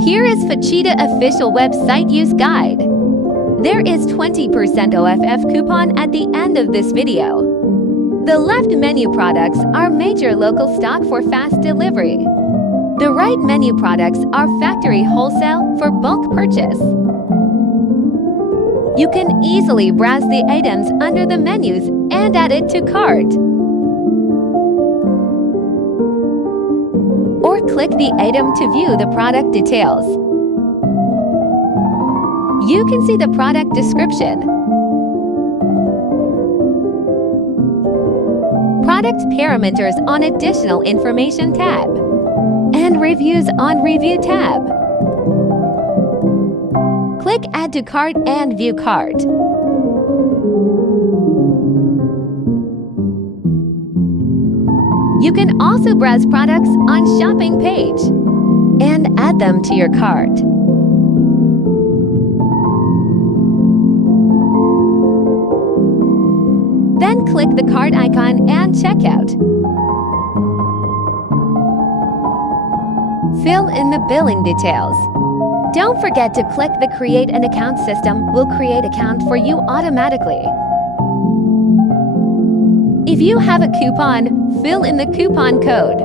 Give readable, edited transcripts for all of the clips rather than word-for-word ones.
Here is FECiDA official website use guide. There is 20% OFF coupon at the end of this video. The left menu products are major local stock for fast delivery. The right menu products are factory wholesale for bulk purchase. You can easily browse the items under the menus and add it to cart. Or click the item to view the product details. You can see the product description, product parameters on Additional Information tab, and Reviews on Review tab. Click Add to Cart and View Cart. You can also browse products on Shopping page and add them to your cart. Then click the cart icon and checkout. Fill in the billing details. Don't forget to click the Create an Account system will create account for you automatically. If you have a coupon, fill in the coupon code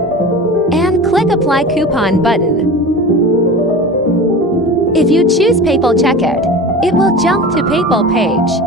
and click Apply Coupon button. If you choose PayPal checkout, it will jump to PayPal page.